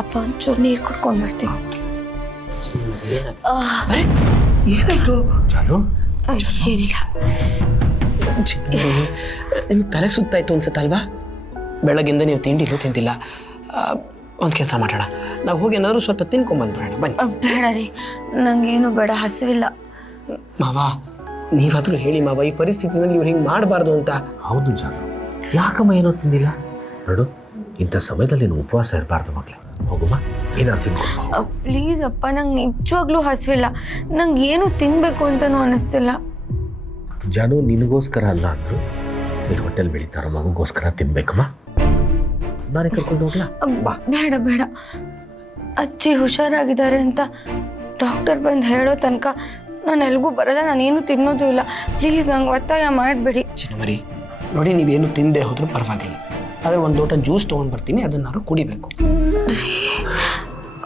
ಅಪ್ಪ ಒಂಚೂರು ನೀರು ಕುಡ್ಕೊಂಡು ಬರ್ತೀನಿ. ಏನಾಯ್ತು ಜಾನು? ಏನಿಲ್ಲ. ನಿಮ್ಗೆ ತಲೆ ಸುತ್ತಾಯ್ತು ಅನ್ಸುತ್ತಲ್ವಾ? ಬೆಳಗಿಂದ ನೀವು ತಿಂಡಿಲ್ಲೂ ತಿಂತಿಲ್ಲ. ಒಂದು ಕೆಲಸ ಮಾಡೋಣ, ನಾವು ಹೋಗಿ ಏನಾದರೂ ಸ್ವಲ್ಪ ತಿನ್ಕೊಂಬಂದ್ಬಿಡೋಣ ಬನ್ನಿ. ಬೇಡ ರೀ, ನಂಗೇನು ಬೇಡ, ಹಸಿವಿಲ್ಲ. ಮಾವ ನೀವಾದರೂ ಹೇಳಿ ಮಾವ, ಈ ಪರಿಸ್ಥಿತಿನಲ್ಲಿ ಇವ್ರು ಹಿಂಗೆ ಮಾಡಬಾರ್ದು ಅಂತ. ಹೌದು ಜಾನು, ಯಾಕಮ್ಮ ಏನೋ ತಿಂದಿಲ್ಲ? ನೋಡು, ಇಂಥ ಸಮಯದಲ್ಲಿ ನೀನು ಉಪವಾಸ ಇರಬಾರ್ದು ಮಗಳೇ. ಹೋಗುಮ್ಮ, ಏನಾದ್ರು ತಿನ್ಕೊಂಡು. ಪ್ಲೀಸ್ ಅಪ್ಪ, ನಂಗೆ ನಿಜವಾಗ್ಲೂ ಹಸಿವಿಲ್ಲ. ನಂಗೆ ಏನು ತಿನ್ಬೇಕು ಅಂತನೂ ಅನ್ನಿಸ್ತಿಲ್ಲ. ಜಾನು, ನಿನಗೋಸ್ಕರ ಅಲ್ಲ ಅಂದ್ರು ನಿನ್ನ ಹೊಟ್ಟೆಲ್ ಬೆಳೀತಾರೋ ಮಗುಗೋಸ್ಕರ ತಿನ್ಬೇಕಮ್ಮ. ನಾನೇ ಕರ್ಕೊಂಡು ಹೋಗ್ಲಾ? ಬಾ. ಬೇಡ ಬೇಡ, ಅಜ್ಜಿ ಹುಷಾರಾಗಿದ್ದಾರೆ ಅಂತ ಡಾಕ್ಟರ್ ಬಂದು ಹೇಳೋ ತನಕ ನಾನು ಎಲ್ಗೂ ಬರಲ್ಲ, ನಾನೇನು ತಿನ್ನೋದು ಇಲ್ಲ. ಪ್ಲೀಸ್ ನಂಗೆ ಒತ್ತಾಯ ಮಾಡಬೇಡಿ. ಚಿನ್ನಮರಿ ನೋಡಿ, ನೀವೇನು ತಿಂದೆ ಹೋದ್ರೂ ಪರವಾಗಿಲ್ಲ, ಆದರೆ ಒಂದು ಲೋಟ ಜ್ಯೂಸ್ ತೊಗೊಂಡು ಬರ್ತೀನಿ, ಅದನ್ನಾರು ಕುಡಿಬೇಕು.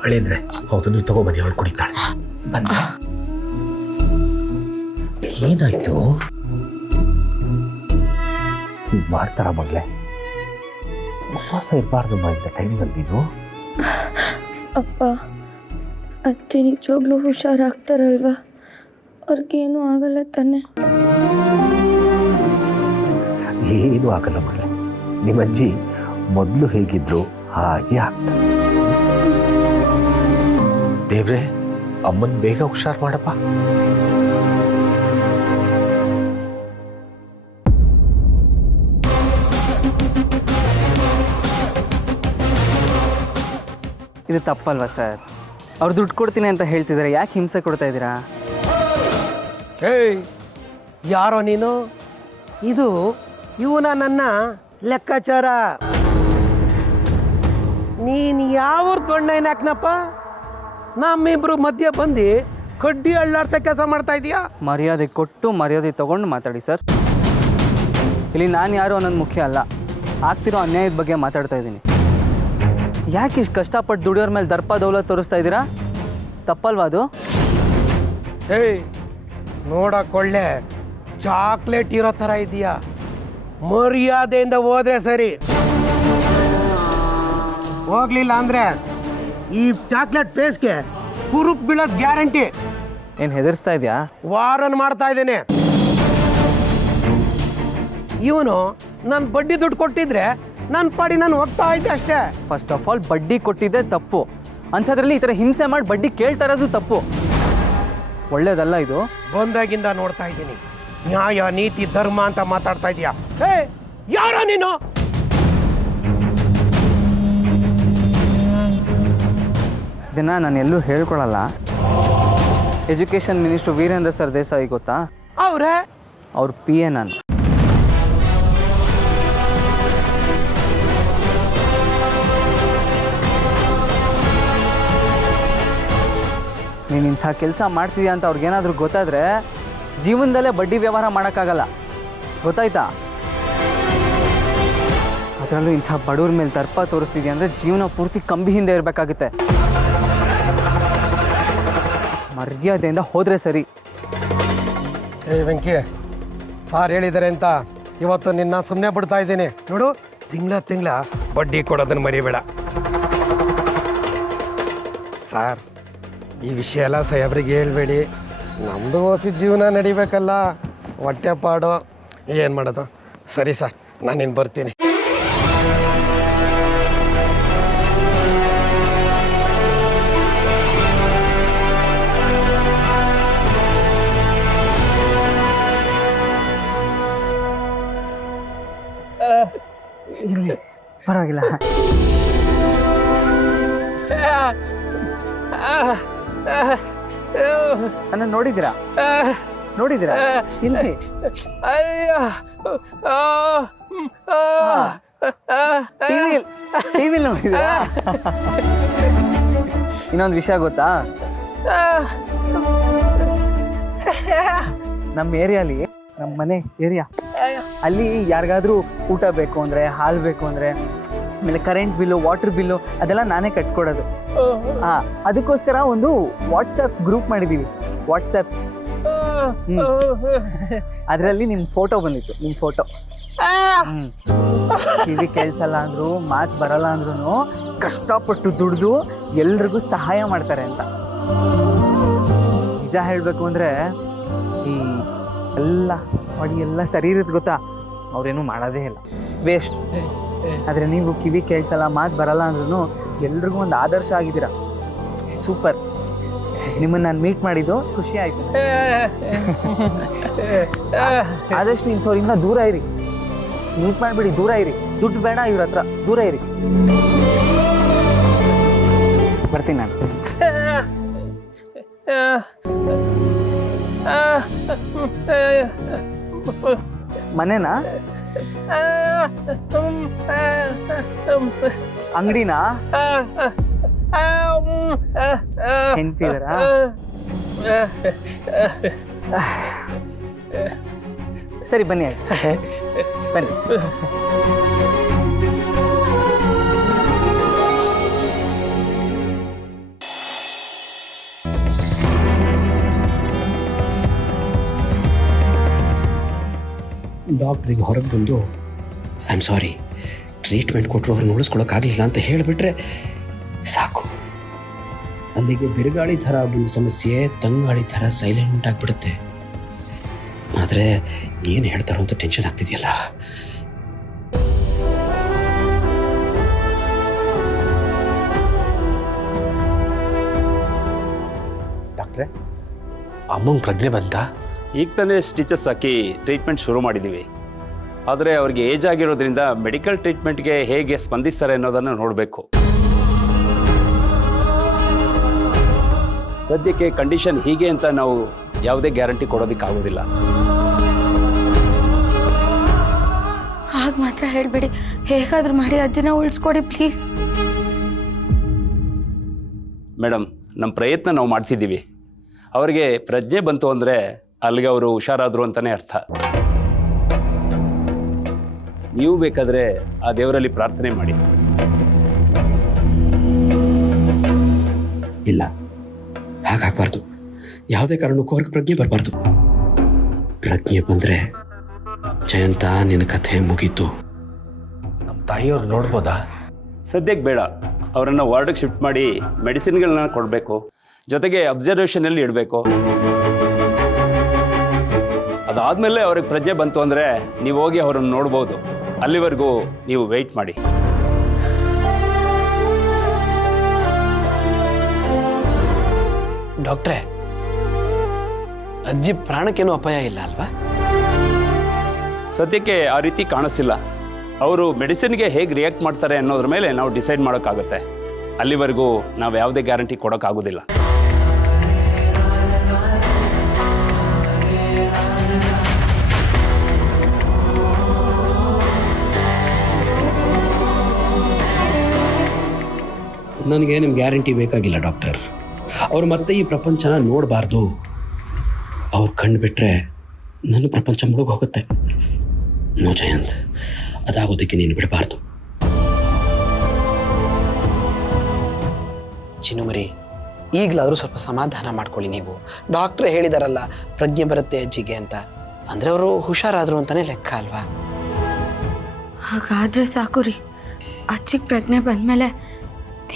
ಅಳಿದ್ರೆ ಹೌದು, ನೀವು ತಗೊಬನ್ನಿ, ಅವಳು ಕುಡಿತಾಳೆ. ಬಂದೆ. ಏನಾಯ್ತು? ಹೀಗೆ ಮಾಡ್ತಾರ ಮಗಳೇ? ಉಪವಾಸ ಇರಬಾರ್ದಮ್ಮ ಇಂಥ ಟೈಮ್ನಲ್ಲಿ ನೀನು. ಅಪ್ಪ, ಅಜ್ಜಿ ನಿಜವಾಗ್ಲೂ ಹುಷಾರಾಗ್ತಾರಲ್ವಾ? ಅವ್ರಿಗೇನು ಆಗಲ್ಲ ತಾನೆ? ಏನೂ ಆಗಲ್ಲ ಮಗಳೇ, ನಿಮ್ಮ ಅಜ್ಜಿ ಮೊದಲು ಹೇಗಿದ್ರು ಹಾಗೆ ಆಗ್ತಾರೆ. ದೇವ್ರೆ, ಅಮ್ಮನ್ ಬೇಗ ಹುಷಾರು ಮಾಡಪ್ಪ. ಇದು ತಪ್ಪಲ್ವಾ ಸರ್? ಅವ್ರು ದುಡ್ಡು ಕೊಡ್ತೀನಿ ಅಂತ ಹೇಳ್ತಿದ್ದಾರೆ, ಯಾಕೆ ಹಿಂಸೆ ಕೊಡ್ತಾ ಇದ್ದೀರಾ? ಏಯ್, ಯಾರೋ ನೀನು? ಇದು ಇವನ ನನ್ನ ಲೆಕ್ಕಾಚಾರ. ನೀನು ಯಾವ ದೊಣ್ಣೆನ ಹಾಕ್ನಪ್ಪ? ನಮ್ಮಿಬ್ರು ಮಧ್ಯೆ ಬಂದು ಕಡ್ಡಿ ಅಳ್ಳಾಡ್ಸ ಕೆಲಸ ಮಾಡ್ತಾ ಇದೀಯಾ? ಮರ್ಯಾದೆ ಕೊಟ್ಟು ಮರ್ಯಾದೆ ತಗೊಂಡು ಮಾತಾಡಿ ಸರ್. ಇಲ್ಲಿ ನಾನು ಯಾರು ಅನ್ನೋದು ಮುಖ್ಯ ಅಲ್ಲ, ಆಗ್ತಿರೋ ಅನ್ಯಾಯದ ಬಗ್ಗೆ ಮಾತಾಡ್ತಾ ಇದ್ದೀನಿ. ಯಾಕೆ ಇಷ್ಟು ಕಷ್ಟಪಟ್ಟು ದುಡಿಯೋರ ಮೇಲೆ ದರ್ಪ ದೌಲತ್ ತೋರಿಸ್ತಾ ಇದ್ದೀರಾ? ತಪ್ಪಲ್ವಾ ಅದು? ಏಯ್, ನೋಡಕ್ಕೊಳ್ಳೆ ಚಾಕ್ಲೇಟ್ ಇರೋ ಥರ ಇದೆಯಾ? ಮರ್ಯಾದೆಯಿಂದ ಹೋದ್ರೆ ಸರಿ, ಹೋಗ್ಲಿಲ್ಲ ಅಂದ್ರೆ ಈ ಚಾಕ್ಲೇಟ್ ಫೇಸ್ಗೆ ಕುರುಪ್ ಬೀಳೋದು ಗ್ಯಾರಂಟಿ. ಏನು ಹೆದರ್ಸ್ತಾ ಇದೆಯಾ? ವಾರನ್ ಮಾಡ್ತಾ ಇದ್ದೇನೆ. ಇವನು ನನ್ನ ಬಡ್ಡಿ ದುಡ್ಡು ಕೊಟ್ಟಿದ್ರೆ ನನ್ನ ಪಾಡಿ ನಾನು ಹೋಗ್ತಾ ಇದ್ದೆ ಅಷ್ಟೇ. ಫಸ್ಟ್ ಆಫ್ ಆಲ್ ಬಡ್ಡಿ ಕೊಟ್ಟಿದ್ದೆ ತಪ್ಪು, ಅಂಥದ್ರಲ್ಲಿ ಈ ಥರ ಹಿಂಸೆ ಮಾಡಿ ಬಡ್ಡಿ ಕೇಳ್ತಾ ಇರೋದು ತಪ್ಪು. ಒಳ್ಳೇದಲ್ಲ ಇದು. ಬಂದಾಗಿಂದ ನೋಡ್ತಾ ಇದ್ದೀನಿ, ನ್ಯಾಯ ನೀತಿ ಧರ್ಮ ಅಂತ ಮಾತಾಡ್ತಾ ಇದೀಯಾ? ಹೇ, ಯಾರೋ ನೀನು? ಇದನ್ನು ನಾನು ಎಲ್ಲೂ ಹೇಳ್ಕೊಳಲ್ಲ. Education minister Veerendra sir Desai ಗೊತ್ತಾ? ಅವ್ರೆ ಅವ್ರ PA ನಾನು. ನೀನು ಇಂಥ ಕೆಲಸ ಮಾಡ್ತಿದ್ಯಾ ಅಂತ ಅವ್ರಿಗೇನಾದರೂ ಗೊತ್ತಾದರೆ ಜೀವನದಲ್ಲೇ ಬಡ್ಡಿ ವ್ಯವಹಾರ ಮಾಡೋಕ್ಕಾಗಲ್ಲ, ಗೊತ್ತಾಯ್ತಾ? ಅದರಲ್ಲೂ ಇಂಥ ಬಡವ್ರ ಮೇಲೆ ದರ್ಪ ತೋರಿಸ್ತಿದ್ಯಾ ಅಂದರೆ ಜೀವನ ಪೂರ್ತಿ ಕಂಬಿ ಹಿಂದೆ ಇರಬೇಕಾಗುತ್ತೆ. ಮರ್ಯಾದೆಯಿಂದ ಹೋದರೆ ಸರಿ. ಏ ವೆಂಕಿ, ಸಾರ್ ಹೇಳಿದ್ದಾರೆ ಅಂತ ಇವತ್ತು ನಿನ್ನ ಸುಮ್ಮನೆ ಬಿಡ್ತಾ ಇದ್ದೀನಿ. ನೋಡು, ತಿಂಗಳ ಬಡ್ಡಿ ಕೊಡೋದನ್ನು ಮರಿಬೇಡ. ಸಾರ್, ಈ ವಿಷಯ ಎಲ್ಲ ಸಾಹೇಬ್ರಿಗೆ ಹೇಳ್ಬೇಡಿ. ನಮ್ಮದು ಹೊಸ ಜೀವನ ನಡಿಬೇಕಲ್ಲ, ಹೊಟ್ಟೆ ಪಾಡು. ಏನು ಮಾಡೋದು? ಸರಿ ಸರ್, ನಾನಿನ್ನು ಬರ್ತೀನಿ. ಪರವಾಗಿಲ್ಲ. ನನ್ನ ನೋಡಿದ್ದೀರಾ? ಇಲ್ಲಿ ಟಿವಿಲಿ ನೋಡಿದ್ದೀರಾ? ಇನ್ನೊಂದು ವಿಷಯ ಗೊತ್ತಾ? ನಮ್ಮ ಏರಿಯಾಲಿ, ನಮ್ಮ ಮನೆ ಏರಿಯಾ ಅಲ್ಲಿ ಯಾರಿಗಾದ್ರೂ ಊಟ ಬೇಕು ಅಂದರೆ, ಹಾಲು ಬೇಕು ಅಂದರೆ, ಆಮೇಲೆ ಕರೆಂಟ್ ಬಿಲ್ಲು, ವಾಟರ್ ಬಿಲ್ಲು ಅದೆಲ್ಲ ನಾನೇ ಕಟ್ಕೊಡೋದು. ಅದಕ್ಕೋಸ್ಕರ ಒಂದು ವಾಟ್ಸಪ್ ಗ್ರೂಪ್ ಮಾಡಿದ್ದೀವಿ. ವಾಟ್ಸಪ್ ಅದರಲ್ಲಿ ನಿಮ್ಮ ಫೋಟೋ ಬಂದಿತ್ತು, ನಿಮ್ಮ ಫೋಟೋ. ಟಿವಿ ಕೇಳಿಸಲ್ಲ ಅಂದ್ರು, ಮಾತು ಬರಲ್ಲ ಅಂದ್ರೂ ಕಷ್ಟಪಟ್ಟು ದುಡಿದು ಎಲ್ರಿಗೂ ಸಹಾಯ ಮಾಡ್ತಾರೆ ಅಂತ. ನಿಜ ಹೇಳಬೇಕು ಅಂದರೆ ಈ ಎಲ್ಲ ಮಾಡಿ ಎಲ್ಲ ಸರಿ ಇರುತ್ತೆ ಗೊತ್ತಾ, ಅವ್ರೇನು ಮಾಡೋದೇ ಇಲ್ಲ, ವೇಸ್ಟ್. ಆದರೆ ನೀವು ಕಿವಿ ಕೇಳಿಸಲ್ಲ, ಮಾತು ಬರಲ್ಲ ಅಂದ್ರೂ ಎಲ್ರಿಗೂ ಒಂದು ಆದರ್ಶ ಆಗಿದ್ದೀರಾ. ಸೂಪರ್. ನಿಮ್ಮನ್ನು ನಾನು ಮೀಟ್ ಮಾಡಿದ್ದು ಖುಷಿ ಆಯಿತು. ಆದಷ್ಟು ಇಂಥವ್ರಿಂದ ದೂರ ಇರಿ, ಮೀಟ್ ಮಾಡಿಬಿಡಿ, ದೂರ ಇರಿ. ದುಡ್ಡು ಬೇಡ ಇವ್ರ ಹತ್ರ, ದೂರ ಇರಿ. ಬರ್ತೀನಿ ನಾನು. ಮನೆನಾ, ಅಂಗಡಿನಾ, ಹೆಂಡ್ತಿದಾರಾ? ಸರಿ ಬನ್ನಿ, ಆಯ್ತು ಬನ್ನಿ. ಡಾಕ್ಟ್ರಿಗೆ ಹೊರಗೆ ಬಂದು ಐ ಆಮ್ ಸಾರಿ, ಟ್ರೀಟ್ಮೆಂಟ್ ಕೊಟ್ಟರು ಅವ್ರನ್ನ ಉಳಿಸ್ಕೊಳಕ್ಕಾಗಲಿಲ್ಲ ಅಂತ ಹೇಳಿಬಿಟ್ರೆ ಸಾಕು. ಅಲ್ಲಿಗೆ ಬಿರುಗಾಳಿ ಥರ ಬಂದ ಸಮಸ್ಯೆ ತಂಗಾಳಿ ಥರ ಸೈಲೆಂಟ್ ಆಗಿಬಿಡುತ್ತೆ. ಆದರೆ ಏನು ಹೇಳ್ತಾರೋ ಅಂತ ಟೆನ್ಷನ್ ಆಗ್ತಿದೆಯಲ್ಲ. ಡಾಕ್ಟ್ರೆ, ಅಮ್ಮಂಗೆ ಪ್ರಜ್ಞೆ ಬಂತಾ? ಈಗ ತಾನೇ ಸ್ಟಿಚಸ್ ಹಾಕಿ ಟ್ರೀಟ್ಮೆಂಟ್ ಶುರು ಮಾಡಿದ್ದೀವಿ. ಆದರೆ ಅವ್ರಿಗೆ ಏಜ್ ಆಗಿರೋದ್ರಿಂದ ಮೆಡಿಕಲ್ ಟ್ರೀಟ್ಮೆಂಟ್ಗೆ ಹೇಗೆ ಸ್ಪಂದಿಸ್ತಾರೆ ಅನ್ನೋದನ್ನು ನೋಡಬೇಕು. ಸದ್ಯಕ್ಕೆ ಕಂಡೀಷನ್ ಹೀಗೆ ಅಂತ ನಾವು ಯಾವುದೇ ಗ್ಯಾರಂಟಿ ಕೊಡೋದಕ್ಕಾಗೋದಿಲ್ಲ. ಹಾಗೆ ಮಾತ್ರ ಹೇಳಿಬಿಡಿ, ಹೇಗಾದರೂ ಮಾಡಿ ಅಜ್ಜಿನ ಉಳಿಸ್ಕೊಡಿ ಪ್ಲೀಸ್. ಮೇಡಮ್, ನಮ್ಮ ಪ್ರಯತ್ನ ನಾವು ಮಾಡ್ತಿದ್ದೀವಿ. ಅವರಿಗೆ ಪ್ರಜ್ಞೆ ಬಂತು ಅಂದರೆ ಅಲ್ಲಿಗೆ ಅವರು ಹುಷಾರಾದರು ಅಂತಲೇ ಅರ್ಥ. ನೀವು ಬೇಕಾದರೆ ಆ ದೇವರಲ್ಲಿ ಪ್ರಾರ್ಥನೆ ಮಾಡಿ. ಇಲ್ಲ, ಹಾಗಾಗಬಾರ್ದು. ಯಾವುದೇ ಕಾರಣಕ್ಕೂ ಅವ್ರಿಗೆ ಪ್ರಜ್ಞೆ ಬರಬಾರ್ದು. ಪ್ರಜ್ಞೆ ಬಂದರೆ ಜಯಂತ, ನಿನ್ನ ಕಥೆ ಮುಗೀತು. ನಮ್ಮ ತಾಯಿಯವ್ರು ನೋಡ್ಬೋದಾ? ಸದ್ಯಕ್ಕೆ ಬೇಡ. ಅವರನ್ನು ವಾರ್ಡಿಗೆ ಶಿಫ್ಟ್ ಮಾಡಿ ಮೆಡಿಸಿನ್ಗಳನ್ನ ಕೊಡಬೇಕು, ಜೊತೆಗೆ ಅಬ್ಸರ್ವೇಷನಲ್ಲಿ ಇಡಬೇಕು. ಅದಾದಮೇಲೆ ಅವ್ರಿಗೆ ಪ್ರಜ್ಞೆ ಬಂತು ಅಂದರೆ ನೀವು ಹೋಗಿ ಅವರನ್ನು ನೋಡ್ಬೋದು. ಅಲ್ಲಿವರೆಗೂ ನೀವು ವೆಯ್ಟ್ ಮಾಡಿ. ಡಾಕ್ಟ್ರೇ, ಅಜ್ಜಿ ಪ್ರಾಣಕ್ಕೇನೂ ಅಪಾಯ ಇಲ್ಲ ಅಲ್ವಾ? ಸದ್ಯಕ್ಕೆ ಆ ರೀತಿ ಕಾಣಿಸ್ತಿಲ್ಲ. ಅವರು ಮೆಡಿಸಿನ್ಗೆ ಹೇಗೆ ರಿಯಾಕ್ಟ್ ಮಾಡ್ತಾರೆ ಅನ್ನೋದ್ರ ಮೇಲೆ ನಾವು ಡಿಸೈಡ್ ಮಾಡೋಕ್ಕಾಗುತ್ತೆ. ಅಲ್ಲಿವರೆಗೂ ನಾವು ಯಾವುದೇ ಗ್ಯಾರಂಟಿ ಕೊಡೋಕ್ಕಾಗೋದಿಲ್ಲ. ನನಗೆ ನಿಮ್ಮ ಗ್ಯಾರಂಟಿ ಬೇಕಾಗಿಲ್ಲ ಡಾಕ್ಟರ್. ಅವ್ರು ಮತ್ತೆ ಈ ಪ್ರಪಂಚನ ನೋಡಬಾರ್ದು. ಅವ್ರು ಕಂಡುಬಿಟ್ರೆ ನನ್ನ ಪ್ರಪಂಚ ಮುಳುಗಿ ಹೋಗುತ್ತೆ. ನೋ ಜಯಂತ್, ಅದಾಗೋದಕ್ಕೆ ನೀನು ಬಿಡಬಾರ್ದು. ಚಿನ್ನುಮರಿ, ಈಗಲಾದರೂ ಸ್ವಲ್ಪ ಸಮಾಧಾನ ಮಾಡ್ಕೊಳ್ಳಿ ನೀವು. ಡಾಕ್ಟ್ರೇ ಹೇಳಿದಾರಲ್ಲ ಪ್ರಜ್ಞೆ ಬರುತ್ತೆ ಅಜ್ಜಿಗೆ ಅಂತ. ಅಂದರೆ ಅವರು ಹುಷಾರಾದರು ಅಂತಲೇ ಲೆಕ್ಕ ಅಲ್ವಾ? ಹಾಗಾದರೆ ಸಾಕು ರೀ. ಅಜ್ಜಿಗೆ ಪ್ರಜ್ಞೆ ಬಂದಮೇಲೆ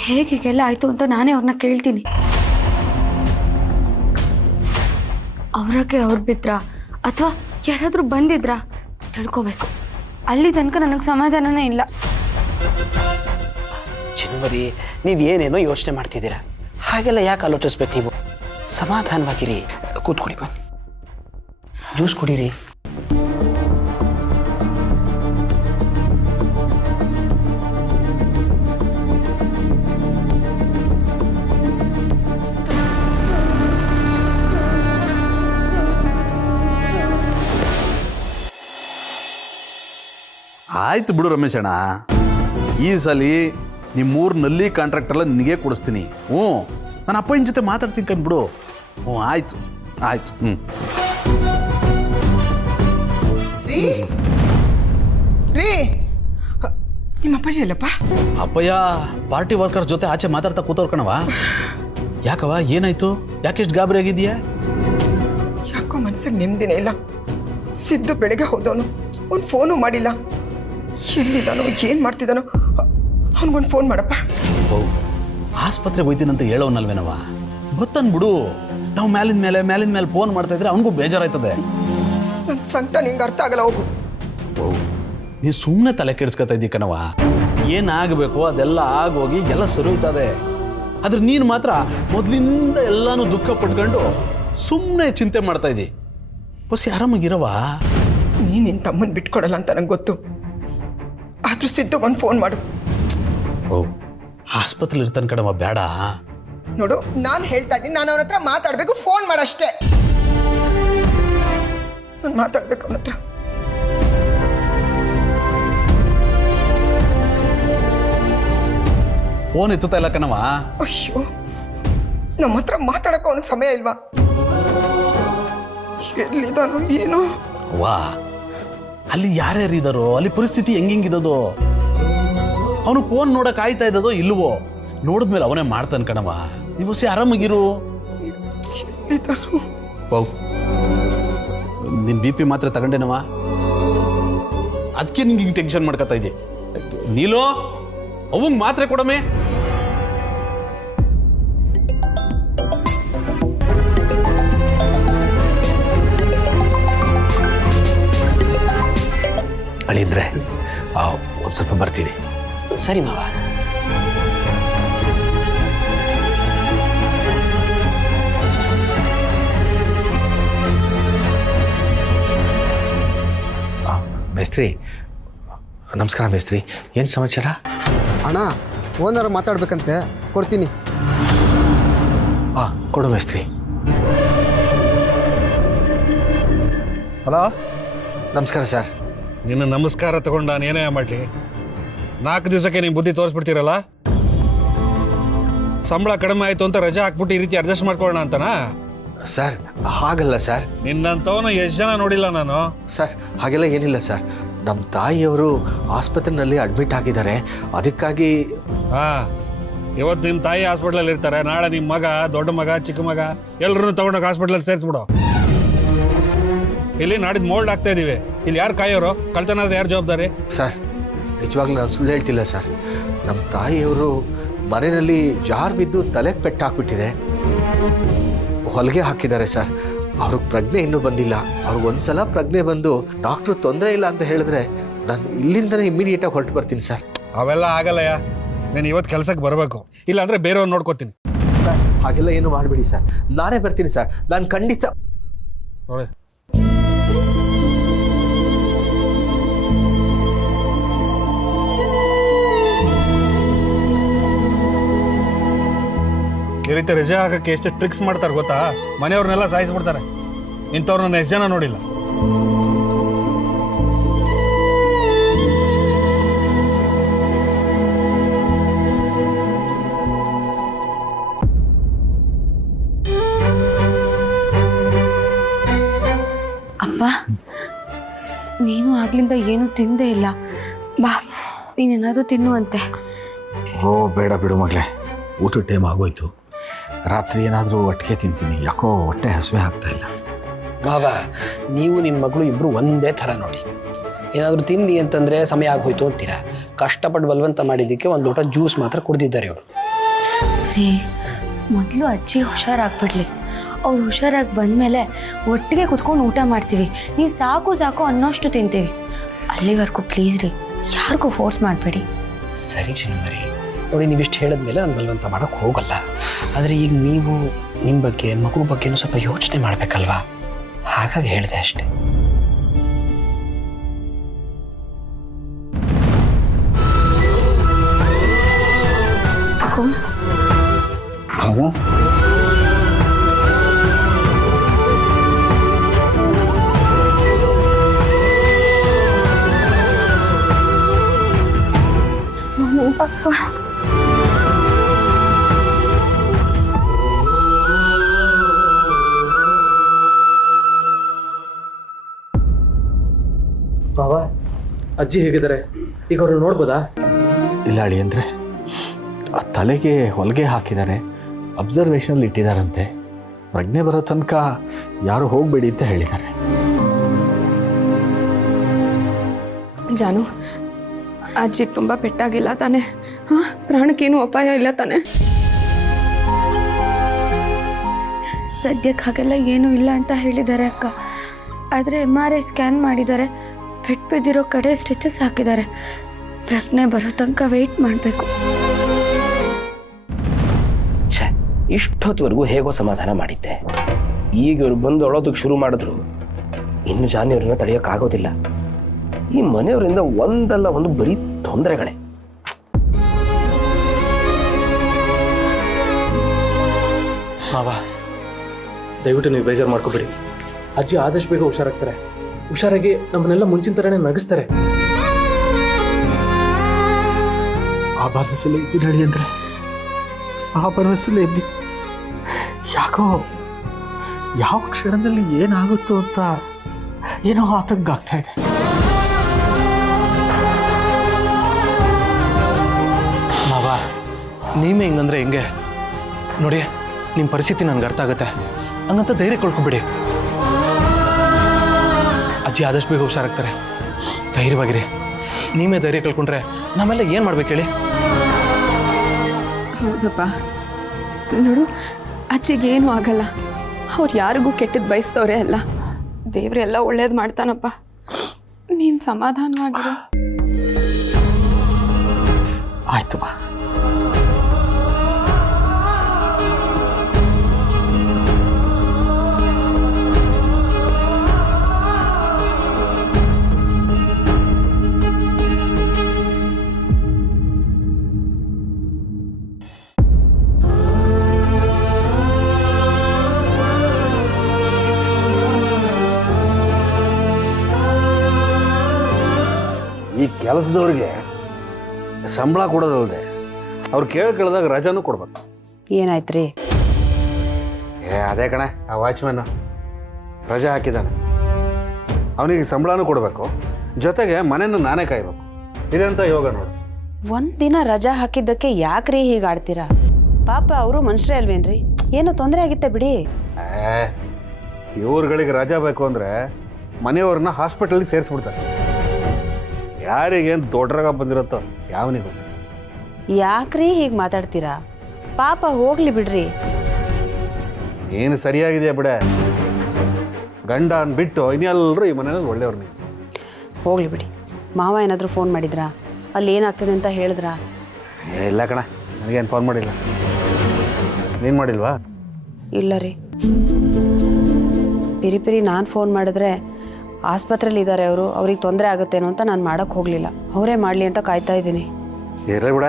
ಹೇಗೆಲ್ಲ ಆಯಿತು ಅಂತ ನಾನೇ ಅವ್ರನ್ನ ಕೇಳ್ತೀನಿ. ಅವ್ರಾಗೆ ಅವ್ರು ಬಿದ್ರಾ ಅಥವಾ ಯಾರಾದರೂ ಬಂದಿದ್ರಾ ತಿಳ್ಕೋಬೇಕು. ಅಲ್ಲಿ ತನಕ ನನಗೆ ಸಮಾಧಾನನೇ ಇಲ್ಲ. ಚಿನ್ನುಮರಿ, ನೀವು ಏನೇನೋ ಯೋಚನೆ ಮಾಡ್ತಿದ್ದೀರಾ. ಹಾಗೆಲ್ಲ ಯಾಕೆ ಆಲೋಚಿಸ್ಬೇಕು ನೀವು? ಸಮಾಧಾನವಾಗಿರಿ, ಕೂತ್ಕೊಳ್ಳಿ, ಬನ್ನಿ, ಜ್ಯೂಸ್ ಕುಡೀರಿ. ಆಯ್ತು ಬಿಡು ರಮೇಶ್ ಅಣ್ಣ, ಈ ಸಲ ನಿಮ್ಮೂರು ನಲ್ಲಿ ಕಾಂಟ್ರಾಕ್ಟೆಲ್ಲ ನಿನಗೆ ಕೊಡಿಸ್ತೀನಿ. ಹ್ಞೂ, ನನ್ನ ಅಪ್ಪನ ಜೊತೆ ಮಾತಾಡ್ತೀನಿ ಕಂಡುಬಿಡು. ಹ್ಞೂ, ಆಯಿತು ಆಯಿತು. ರೀ, ನಿಮ್ಮ ಅಪ್ಪಾಜಿ ಅಲ್ಲಪ್ಪ? ಅಪ್ಪಯ್ಯ ಪಾರ್ಟಿ ವರ್ಕರ್ಸ್ ಜೊತೆ ಆಚೆ ಮಾತಾಡ್ತಾ ಕೂತವ್ರು ಕಣವ. ಯಾಕವ, ಏನಾಯ್ತು? ಯಾಕೆಷ್ಟು ಗಾಬರಿ ಆಗಿದೆಯಾ? ಯಾಕೋ ಮನ್ಸಿಗೆ ನೆಮ್ಮದಿನೇ ಇಲ್ಲ. ಸಿದ್ದು ಬೆಳಗ್ಗೆ ಹೋದವನು, ಒಂದು ಫೋನು ಮಾಡಿಲ್ಲ. ಎಲ್ಲಿದ್ದಾನೋ, ಏನು ಮಾಡ್ತಿದ್ದಾನೋ? ಅವನಿಗೊಂದು ಫೋನ್ ಮಾಡಪ್ಪ. ಓ ಆಸ್ಪತ್ರೆಗೆ ಹೋಯ್ತೀನಂತ ಹೇಳೋನಲ್ವೇನವ, ಗೊತ್ತನ್ ಬಿಡು. ನಾವು ಮೇಲಿನ ಮೇಲೆ ಫೋನ್ ಮಾಡ್ತಾ ಇದ್ರೆ ಅವನಿಗೂ ಬೇಜಾರಾಯ್ತದೆ. ನನ್ನ ಸಂಕಟ ನಿಂಗೆ ಅರ್ಥ ಆಗಲ್ಲ, ಹೋಗು. ಓ ನೀ ಸುಮ್ಮನೆ ತಲೆ ಕೆಡಿಸ್ಕೊತಾ ಇದ್ದೀ ಕಣವ. ಏನಾಗಬೇಕು ಅದೆಲ್ಲ ಆಗೋಗಿ ಎಲ್ಲ ಸರಿ ಹೋಯ್ತದೆ. ಆದ್ರೆ ನೀನು ಮಾತ್ರ ಮೊದಲಿಂದ ಎಲ್ಲಾನು ದುಃಖ ಪಟ್ಕೊಂಡು ಸುಮ್ಮನೆ ಚಿಂತೆ ಮಾಡ್ತಾ ಇದ್ದಿ. ಬಸ್ ಆರಾಮಾಗಿರವ. ನೀನು ನಿನ್ನ ತಮ್ಮನ ಬಿಟ್ಕೊಡಲ್ಲ ಅಂತ ನಂಗೆ ಗೊತ್ತು. ಆದರೂ ಸಿದ್ದುಗೊಂದು ಫೋನ್ ಮಾಡು. ಓ ಆಸ್ಪತ್ರೆಲಿ ಇರ್ತಾನೆ ಕಣವ, ಬೇಡ. ನೋಡು, ನಾನು ಹೇಳ್ತಾ ಇದ್ದೀನಿ, ನಾನು ಅವನ ಹತ್ರ ಮಾತಾಡಬೇಕು, ಫೋನ್ ಮಾಡಷ್ಟೇ. ನಾನು ಮಾತಾಡ್ಬೇಕು ಅವನ ಹತ್ರ. ಫೋನ್ ಎತ್ತುತ್ತಾ ಇಲ್ಲ ಕಣವ. ಅಯ್ಯೋ, ನಮ್ಮ ಹತ್ರ ಮಾತಾಡಕ್ಕೆ ಅವನಿಗೆ ಸಮಯ ಇಲ್ವಾ? ಎಲ್ಲಿದ್ದಾನೋ ಏನೋ. ವಾ ಅಲ್ಲಿ ಯಾರ್ಯಾರು ಇದ್ದಾರೋ, ಅಲ್ಲಿ ಪರಿಸ್ಥಿತಿ ಹೆಂಗಿದ್ದದೋ, ಅವನು ಫೋನ್ ನೋಡಕ್ ಆಯ್ತಾ ಇದ್ದದೋ ಇಲ್ವೋ, ನೋಡಿದ್ಮೇಲೆ ಅವನೇ ಮಾಡ್ತಾನೆ ಕಣವ. ನೀವು ಆರಾಮಾಗಿರು. ಎಲ್ಲಿದ್ದಾನೋ? ಓ ನಿನ್ BP ಮಾತ್ರ ತಗೊಂಡೇನವ, ಅದಕ್ಕೆ ನಿಂಗೆ ಹಿಂಗೆ ಟೆನ್ಷನ್ ಮಾಡ್ಕೊತಾ ಇದ್ದೆ. ನೀಲೋ ಅವಂಗ್ ಮಾತ್ರೆ ಕೊಡಮೆ. ಅಳಿಂದ್ರೆ ಒಂದು ಸ್ವಲ್ಪ ಬರ್ತೀನಿ. ಸರಿ ಮಾವ. ಮೇಸ್ತ್ರಿ ನಮಸ್ಕಾರ. ಮೇಸ್ತ್ರಿ ಏನು ಸಮಾಚಾರ? ಅಣ್ಣ ಓನರ್ ಮಾತಾಡ್ಬೇಕಂತೆ, ಕೊಡ್ತೀನಿ. ಕೊಡು ಮೇಸ್ತ್ರಿ. ಹಲೋ, ನಮಸ್ಕಾರ ಸರ್. ನಿನ್ನ ನಮಸ್ಕಾರ ತಗೊಂಡು ನಾನು ಏನೇ ಮಾಡಲಿ? 4 ದಿವಸಕ್ಕೆ ನೀವು ಬುದ್ಧಿ ತೋರಿಸ್ಬಿಡ್ತೀರಲ್ಲ. ಸಂಬಳ ಕಡಿಮೆ ಆಯಿತು ಅಂತ ರಜೆ ಹಾಕ್ಬಿಟ್ಟು ಈ ರೀತಿ ಅಡ್ಜಸ್ಟ್ ಮಾಡ್ಕೊಳ್ಳೋಣ ಅಂತನಾ? ಸರ್ ಹಾಗಲ್ಲ ಸರ್. ನಿನ್ನಂಥವನ್ನ ಎಷ್ಟು ಜನ ನೋಡಿಲ್ಲ ನಾನು. ಸರ್ ಹಾಗೆಲ್ಲ ಏನಿಲ್ಲ ಸರ್. ನಮ್ಮ ತಾಯಿಯವರು ಆಸ್ಪತ್ರೆಯಲ್ಲಿ ಅಡ್ಮಿಟ್ ಆಗಿದ್ದಾರೆ, ಅದಕ್ಕಾಗಿ. ಹಾಂ, ಇವತ್ತು ನಿಮ್ಮ ತಾಯಿ ಹಾಸ್ಪಿಟ್ಲಲ್ಲಿ ಇರ್ತಾರೆ, ನಾಳೆ ನಿಮ್ಮ ಮಗ, ದೊಡ್ಡ ಮಗ, ಚಿಕ್ಕ ಮಗ ಎಲ್ಲರನ್ನೂ ತೊಗೊಂಡೋಗಿ ಹಾಸ್ಪಿಟ್ಲಲ್ಲಿ ಸೇರಿಸ್ಬಿಡು. ಇಲ್ಲಿ ನಾಡಿದ್ದು ಮೋಲ್ಡ್ ಆಗ್ತಾ ಇದೀವಿ. ಇಲ್ಲಿ ಯಾರು ಕಾಯೋರು? ಕಳ್ತನ ಆದ್ರೆ ಯಾರು ಜವಾಬ್ದಾರಿ? ಸರ್ ನಿಜವಾಗ್ಲೂ ನಾನು ಸುಳ್ಳು ಹೇಳ್ತಿಲ್ಲ ಸರ್. ನಮ್ಮ ತಾಯಿಯವರು ಮನೆಯಲ್ಲಿ ಜಾರ್ ಬಿದ್ದು ತಲೆಗೆ ಪೆಟ್ಟು ಹಾಕ್ಬಿಟ್ಟಿದೆ, ಹೊಲಿಗೆ ಹಾಕಿದ್ದಾರೆ ಸರ್. ಅವ್ರಿಗೆ ಪ್ರಜ್ಞೆ ಇನ್ನೂ ಬಂದಿಲ್ಲ. ಅವ್ರಿಗೊಂದ್ಸಲ ಪ್ರಜ್ಞೆ ಬಂದು ಡಾಕ್ಟ್ರು ತೊಂದರೆ ಇಲ್ಲ ಅಂತ ಹೇಳಿದ್ರೆ ನಾನು ಇಲ್ಲಿಂದನೇ ಇಮಿಡಿಯೇಟಾಗಿ ಹೊರಟು ಬರ್ತೀನಿ ಸರ್. ಅವೆಲ್ಲ ಆಗಲ್ಲಯ್ಯ, ನೀನು ಇವತ್ತು ಕೆಲಸಕ್ಕೆ ಬರಬೇಕು, ಇಲ್ಲಾಂದ್ರೆ ಬೇರೆಯವ್ರು ನೋಡ್ಕೋತೀನಿ. ಸರ್ ಹಾಗೆಲ್ಲ ಏನು ಮಾಡಬೇಡಿ ಸರ್, ನಾನೇ ಬರ್ತೀನಿ ಸರ್. ನಾನು ಖಂಡಿತ. ನೋಡಿ, ಈ ರೀತಿ ರಜೆ ಹಾಕಕ್ಕೆ ಎಷ್ಟು ಟ್ರಿಕ್ಸ್ ಮಾಡ್ತಾರೆ ಗೊತ್ತಾ? ಮನೆಯವ್ರನ್ನೆಲ್ಲ ಸಾಯಿಸ್ಬಿಡ್ತಾರೆ. ಇಂಥವ್ರನ್ನ ಎಷ್ಟು ಜನ ನೋಡಿಲ್ಲ. ಅಪ್ಪ, ನೀನು ಆಗ್ಲಿಂದ ಏನು ತಿಂದೇ ಇಲ್ಲ. ಬಾ, ನೀನೇನಾದರೂ ತಿನ್ನುವಂತೆ. ಓ ಬೇಡ ಬಿಡು ಮಗಳೇ, ಊಟದ ಟೈಮ್ ಆಗೋಯ್ತು. ರಾತ್ರಿ ಏನಾದರೂ ಒಟ್ಟಿಗೆ ತಿಂತೀನಿ, ಯಾಕೋ ಹೊಟ್ಟೆ ಹಸಿವೆ ಆಗ್ತಾ ಇಲ್ಲ. ಬಾಬಾ, ನೀವು ನಿಮ್ಮ ಮಗಳು ಇಬ್ಬರು ಒಂದೇ ಥರ ನೋಡಿ. ಏನಾದರೂ ತಿನ್ನಿ ಅಂತಂದರೆ ಸಮಯ ಆಗೋಯ್ತು ಅಂತೀರಾ. ಕಷ್ಟಪಟ್ಟು ಬಲವಂತ ಮಾಡಿದ್ದಕ್ಕೆ ಒಂದು ಲೋಟ ಜ್ಯೂಸ್ ಮಾತ್ರ ಕುಡಿದಿದ್ದಾರೆ ಇವರು. ರೀ, ಮೊದಲು ಅಜ್ಜಿ ಹುಷಾರಾಗ್ಬಿಡ್ಲಿ. ಅವ್ರು ಹುಷಾರಾಗಿ ಬಂದಮೇಲೆ ಒಟ್ಟಿಗೆ ಕುತ್ಕೊಂಡು ಊಟ ಮಾಡ್ತೀವಿ. ನೀವು ಸಾಕು ಸಾಕು ಅನ್ನೋಷ್ಟು ತಿಂತೀವಿ. ಅಲ್ಲಿವರೆಗೂ ಪ್ಲೀಸ್ ರೀ, ಯಾರಿಗೂ ಫೋರ್ಸ್ ಮಾಡಬೇಡಿ. ಸರಿ ಚಿನ್ನಮರಿ, ನೋಡಿ ನೀವಿಷ್ಟು ಹೇಳಿದ್ಮೇಲೆ ನಾನು ಬಲವಂತ ಮಾಡೋಕ್ಕೆ ಹೋಗಲ್ಲ. ಆದರೆ ಈಗ ನೀವು ನಿಮ್ಮ ಬಗ್ಗೆ, ಮಗು ಬಗ್ಗೆನೂ ಸ್ವಲ್ಪ ಯೋಚನೆ ಮಾಡಬೇಕಲ್ವಾ, ಹಾಗಾಗಿ ಹೇಳಿದೆ ಅಷ್ಟೆ. ಅಪ್ಪ, ಬಾಬಾ, ಅಜ್ಜಿ ಹೇಗಿದ್ದಾರೆ? ಈಗ ಅವ್ರನ್ನ ನೋಡ್ಬೋದಾ? ಇಲ್ಲ ಅಳಿ ಅಂದರೆ ಆ ತಲೆಗೆ ಹೊಲಿಗೆ ಹಾಕಿದ್ದಾರೆ, ಅಬ್ಸರ್ವೇಷನಲ್ಲಿ ಇಟ್ಟಿದ್ದಾರಂತೆ. ಪ್ರಜ್ಞೆ ಬರೋ ತನಕ ಯಾರು ಹೋಗಬೇಡಿ ಅಂತ ಹೇಳಿದ್ದಾರೆ. ಜಾನು, ಅಜ್ಜಿಗೆ ತುಂಬ ಪೆಟ್ಟಾಗಿಲ್ಲ ತಾನೆ? ಹಾಂ, ಪ್ರಾಣಕ್ಕೇನು ಅಪಾಯ ಇಲ್ಲ ತಾನೆ? ಸದ್ಯಕ್ಕೆ ಹಾಗೆಲ್ಲ ಏನೂ ಇಲ್ಲ ಅಂತ ಹೇಳಿದ್ದಾರೆ ಅಕ್ಕ. ಆದರೆ MRI ಸ್ಕ್ಯಾನ್ ಮಾಡಿದ್ದಾರೆ, ಪೆಟ್ಟು ಬಿದ್ದಿರೋ ಕಡೆ ಸ್ಟಿಚಸ್ ಹಾಕಿದ್ದಾರೆ. ಪ್ರಜ್ಞೆ ಬರೋ ತನಕ ವೆಯ್ಟ್ ಮಾಡಬೇಕು. ಛೇ, ಇಷ್ಟೊತ್ತವರೆಗೂ ಹೇಗೋ ಸಮಾಧಾನ ಮಾಡಿದ್ದೆ. ಈಗ ಇವ್ರು ಬಂದು ಅಳೋದಕ್ಕೆ ಶುರು ಮಾಡಿದ್ರು. ಇನ್ನು ಜಾನಿ ಅವ್ರನ್ನ ತಡೆಯೋಕ್ಕಾಗೋದಿಲ್ಲ. ಈ ಮನೆಯವರಿಂದ ಒಂದಲ್ಲ ಒಂದು ಬರೀ ತೊಂದರೆಗಳೇ. ಮಾವ, ದಯವಿಟ್ಟು ನೀವು ಬೇಜಾರು ಮಾಡ್ಕೋಬೇಡಿ. ಅಜ್ಜಿ ಆದಷ್ಟು ಬೇಗ ಹುಷಾರಾಗ್ತಾರೆ. ಹುಷಾರಾಗಿ ನಮ್ಮನ್ನೆಲ್ಲ ಮುಂಚಿನ ಥರನೇ ನಗಿಸ್ತಾರೆ. ಆ ಭರವಸೆಲ್ಲ ಇದ್ದು ನಡಿ ಅಂದರೆ ಆ ಭರವಸೆಲ್ಲ ಎದ್ದು ಯಾಕೋ ಯಾವ ಕ್ಷಣದಲ್ಲಿ ಏನಾಗುತ್ತೋ ಅಂತ ಏನೋ ಆತಂಕ ಆಗ್ತಾ ಇದೆ. ಮಾವ, ನೀವೇ ಹಿಂಗಂದ್ರೆ ಹೆಂಗೆ? ನೋಡಿ, ನಿಮ್ಮ ಪರಿಸ್ಥಿತಿ ನನಗೆ ಅರ್ಥ ಆಗುತ್ತೆ. ಹಂಗಂತ ಧೈರ್ಯ ಕಳ್ಕೊಬೇಡಿ. ಅಜ್ಜಿ ಆದಷ್ಟು ಬೇಗ ಹುಷಾರಾಗ್ತಾರೆ. ಧೈರ್ಯವಾಗಿರಿ. ನೀವೇ ಧೈರ್ಯ ಕಳ್ಕೊಂಡ್ರೆ ನಾವೆಲ್ಲ ಏನು ಮಾಡ್ಬೇಕು ಹೇಳಿ? ಹೌದಪ್ಪ, ನೋಡು, ಅಜ್ಜಿಗೆ ಏನೂ ಆಗಲ್ಲ. ಅವ್ರು ಯಾರಿಗೂ ಕೆಟ್ಟದ್ದು ಬಯಸ್ತವ್ರೆ ಅಲ್ಲ. ದೇವ್ರೆಲ್ಲ ಒಳ್ಳೇದು ಮಾಡ್ತಾನಪ್ಪ. ನೀನು ಸಮಾಧಾನವಾಗಿರು. ಆಯ್ತು ಬಾ. ಈ ಕೆಲಸದವ್ರಿಗೆ ಸಂಬಳ ಕೊಡೋದಲ್ಲದೆ ಅವ್ರು ಕೇಳ್ದಾಗ ರಜಾನೂ ಕೊಡ್ಬೇಕು. ಏನಾಯ್ತು ರೀ? ಅದೇ ಕಣೆ, ಆ ವಾಚ್ಮ್ಯಾನ್ ರಜೆ ಹಾಕಿದ್ದಾನೆ. ಅವನಿಗೆ ಸಂಬಳನೂ ಕೊಡಬೇಕು, ಜೊತೆಗೆ ಮನೆಯನ್ನು ನಾನೇ ಕಾಯ್ಬೇಕು. ಇದೆಂತ ಯೋಗ ನೋಡು. ಒಂದಿನ ರಜಾ ಹಾಕಿದ್ದಕ್ಕೆ ಯಾಕ್ರಿ ಹೀಗೆ ಆಡ್ತೀರಾ? ಪಾಪ ಅವರು ಮನುಷ್ಯರೇ ಅಲ್ವೇನ್ರಿ? ಏನೋ ತೊಂದರೆ ಆಗಿತ್ತೆ ಬಿಡಿ. ಇವ್ರುಗಳಿಗೆ ರಜಾ ಬೇಕು ಅಂದರೆ ಮನೆಯವ್ರನ್ನ ಹಾಸ್ಪಿಟಲ್ಗೆ ಸೇರಿಸ್ಬಿಡ್ತಾರೆ. ಯಾರಿಗೇನು ದೊಡ್ಡ ರೋಗ ಬಂದಿರುತ್ತೋ ಯಾವನಿಗೂ. ಯಾಕ್ರಿ ಹೀಗೆ ಮಾತಾಡ್ತೀರಾ? ಪಾಪ ಹೋಗ್ಲಿ ಬಿಡ್ರಿ. ಏನು ಸರಿಯಾಗಿದೆಯಾ ಬಿಡೆ. ಗಂಡ ಅಂದ್ಬಿಟ್ಟು ಇನ್ನೆಲ್ಲರೂ ಈ ಮನೆಯಲ್ಲಿ ಒಳ್ಳೆಯವ್ರು. ನೀವು ಹೋಗ್ಲಿ ಬಿಡಿ. ಮಾವ ಏನಾದರೂ ಫೋನ್ ಮಾಡಿದ್ರಾ? ಅಲ್ಲಿ ಏನಾಗ್ತದೆ ಅಂತ ಹೇಳಿದ್ರಾ? ಇಲ್ಲ ಕಣ, ನನಗೇನು ಫೋನ್ ಮಾಡಿಲ್ಲ. ನೀನು ಮಾಡಿಲ್ವಾ? ಇಲ್ಲ ರೀ. ಪಿರಿ ನಾನು ಫೋನ್ ಮಾಡಿದ್ರೆ ಆಸ್ಪತ್ರೆಯಲ್ಲಿ ಇದ್ದಾರೆ ಅವರು, ಅವ್ರಿಗೆ ತೊಂದರೆ ಆಗುತ್ತೇನೋ ಅಂತ ನಾನು ಮಾಡೋಕ್ಕೆ ಹೋಗಲಿಲ್ಲ. ಅವರೇ ಮಾಡಲಿ ಅಂತ ಕಾಯ್ತಾ ಇದ್ದೀನಿ. ಇರಲಿ ಬಿಡ,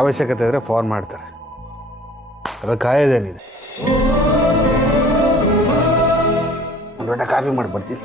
ಅವಶ್ಯಕತೆ ಇದ್ದರೆ ಫೋನ್ ಮಾಡ್ತಾರೆ. ಅದು ಕಾಯೋದೇನಿದೆ. ಒಂದು ಲೋಟ ಕಾಫಿ ಮಾಡಿ ಬರ್ತೀನಿ.